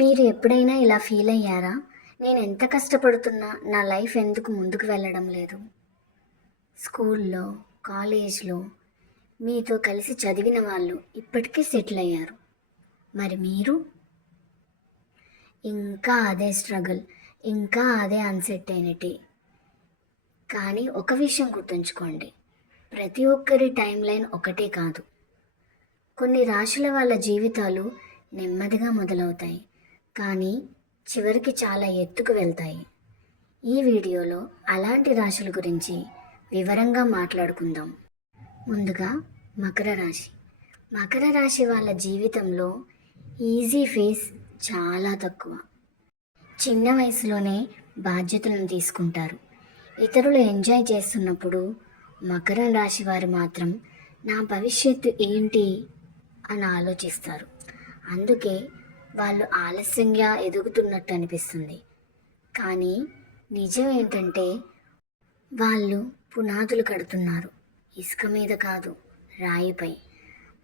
మీరు ఎప్పుడైనా ఇలా ఫీల్ అయ్యారా? నేను ఎంత కష్టపడుతున్నా నా లైఫ్ ఎందుకు ముందుకు వెళ్ళడం లేదు? స్కూల్లో కాలేజ్లో మీతో కలిసి చదివిన వాళ్ళు ఇప్పటికే సెటిల్ అయ్యారు. మరి మీరు? ఇంకా అదే స్ట్రగుల్ ఇంకా అదే అన్సర్టైనిటీ. కానీ ఒక విషయం గుర్తుంచుకోండి ప్రతి ఒక్కరి టైం లైన్ ఒకటే కాదు. కొన్ని రాశుల వాళ్ళ జీవితాలు నెమ్మదిగా మొదలవుతాయి. కానీ చివరికి చాలా ఎత్తుకు వెళ్తాయి. ఈ వీడియోలో అలాంటి రాశుల గురించి వివరంగా మాట్లాడుకుందాం. ముందుగా మకర రాశి. మకర రాశి వాళ్ళ జీవితంలో ఈజీ ఫేస్ చాలా తక్కువ. చిన్న వయసులోనే బాధ్యతలను తీసుకుంటారు. ఇతరులు ఎంజాయ్ చేస్తున్నప్పుడు మకర రాశి వారు మాత్రం నా భవిష్యత్తు ఏంటి అని ఆలోచిస్తారు. అందుకే వాళ్ళు ఆలస్యంగా ఎదుగుతున్నట్టు అనిపిస్తుంది. కానీ నిజం ఏంటంటే వాళ్ళు పునాదులు కడుతున్నారు. ఇసుక మీద కాదు రాయిపై.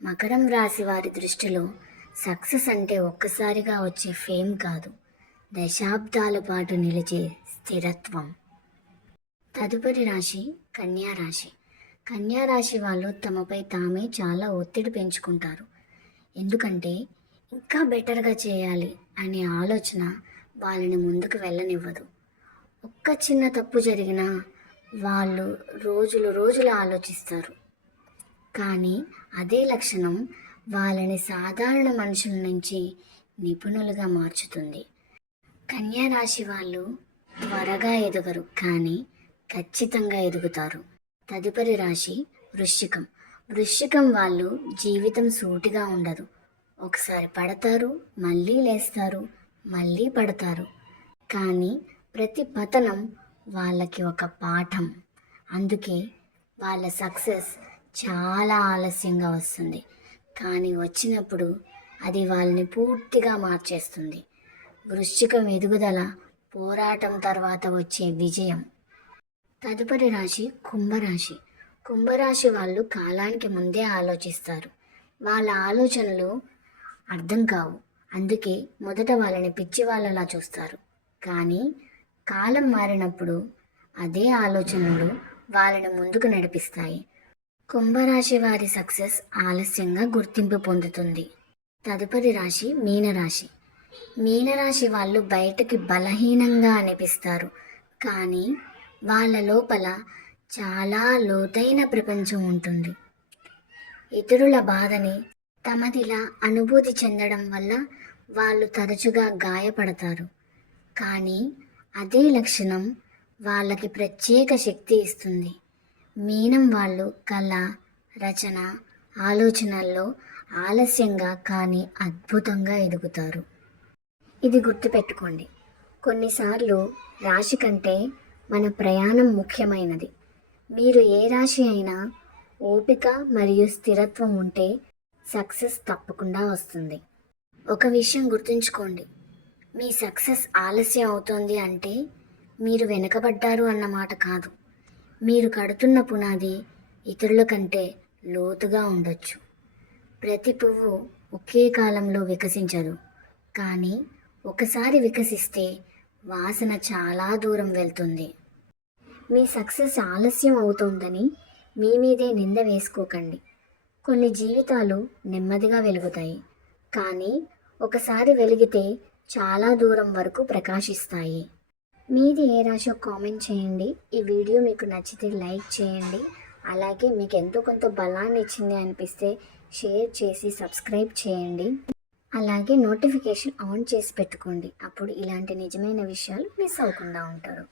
మకరం రాశి వారి దృష్టిలో సక్సెస్ అంటే ఒక్కసారిగా వచ్చే ఫేమ్ కాదు దశాబ్దాల పాటు నిలిచే స్థిరత్వం. తదుపరి రాశి కన్యా రాశి. కన్యా రాశి వాళ్ళు తమపై తామే చాలా ఒత్తిడి పెంచుకుంటారు. ఎందుకంటే ఇంకా బెటర్గా చేయాలి అనే ఆలోచన వాళ్ళని ముందుకు వెళ్ళనివ్వదు. ఒక్క చిన్న తప్పు జరిగినా వాళ్ళు రోజులు రోజులు ఆలోచిస్తారు. కానీ అదే లక్షణం వాళ్ళని సాధారణ మనుషుల నుంచి నిపుణులుగా మార్చుతుంది. కన్యా రాశి వాళ్ళు త్వరగా ఎదగరు కానీ ఖచ్చితంగా ఎదుగుతారు. తదుపరి రాశి వృశ్చికం. వృశ్చికం వాళ్ళు జీవితం సూటిగా ఉండదు. ఒకసారి పడతారు మళ్ళీ లేస్తారు మళ్ళీ పడతారు. కానీ ప్రతి పతనం వాళ్ళకి ఒక పాఠం. అందుకే వాళ్ళ సక్సెస్ చాలా ఆలస్యంగా వస్తుంది. కానీ వచ్చినప్పుడు అది వాళ్ళని పూర్తిగా మార్చేస్తుంది. వృశ్చికం ఎదుగుదల పోరాటం తర్వాత వచ్చే విజయం. తదుపరి రాశి కుంభరాశి. కుంభరాశి వాళ్ళు కాలానికి ముందే ఆలోచిస్తారు. వాళ్ళ ఆలోచనలు అర్థం కావు. అందుకే మొదట వాళ్ళని పిచ్చి వాళ్ళలా చూస్తారు. కానీ కాలం మారినప్పుడు అదే ఆలోచనలు వాళ్ళని ముందుకు నడిపిస్తాయి. కుంభరాశి వారి సక్సెస్ ఆలస్యంగా గుర్తింపు పొందుతుంది. తదుపరి రాశి మీనరాశి. మీనరాశి వాళ్ళు బయటకి బలహీనంగా అనిపిస్తారు. కానీ వాళ్ళ లోపల చాలా లోతైన ప్రపంచం ఉంటుంది. ఇతరుల బాధని తమదిలా అనుభూతి చెందడం వల్ల వాళ్ళు తరచుగా గాయపడతారు. కానీ అదే లక్షణం వాళ్ళకి ప్రత్యేక శక్తి ఇస్తుంది. మీనం వాళ్ళు కళ రచన ఆలోచనల్లో ఆలస్యంగా కానీ అద్భుతంగా ఎదుగుతారు. ఇది గుర్తుపెట్టుకోండి. కొన్నిసార్లు రాశి కంటే మన ప్రయాణం ముఖ్యమైనది. మీరు ఏ రాశి అయినా ఓపిక మరియు స్థిరత్వం ఉంటే సక్సెస్ తప్పకుండా వస్తుంది. ఒక విషయం గుర్తుంచుకోండి. మీ సక్సెస్ ఆలస్యం అవుతోంది అంటే మీరు వెనుకబడ్డారు అన్నమాట కాదు. మీరు కడుతున్న పునాది ఇతరుల కంటే లోతుగా ఉండొచ్చు. ప్రతి పువ్వు ఒకే కాలంలో వికసించదు. కానీ ఒకసారి వికసిస్తే వాసన చాలా దూరం వెళ్తుంది. మీ సక్సెస్ ఆలస్యం అవుతోందని మీ మీదే నింద వేసుకోకండి. కొన్ని జీవితాలు నెమ్మదిగా వెలుగుతాయి. కానీ ఒకసారి వెలిగితే చాలా దూరం వరకు ప్రకాశిస్తాయి. మీది ఏ రాశో కామెంట్ చేయండి. ఈ వీడియో మీకు నచ్చితే లైక్ చేయండి. అలాగే మీకు ఎంతో కొంత బలాన్ని ఇచ్చింది అనిపిస్తే షేర్ చేసి సబ్స్క్రైబ్ చేయండి. అలాగే నోటిఫికేషన్ ఆన్ చేసి పెట్టుకోండి. అప్పుడు ఇలాంటి నిజమైన విషయాలు మిస్ అవ్వకుండా ఉంటారు.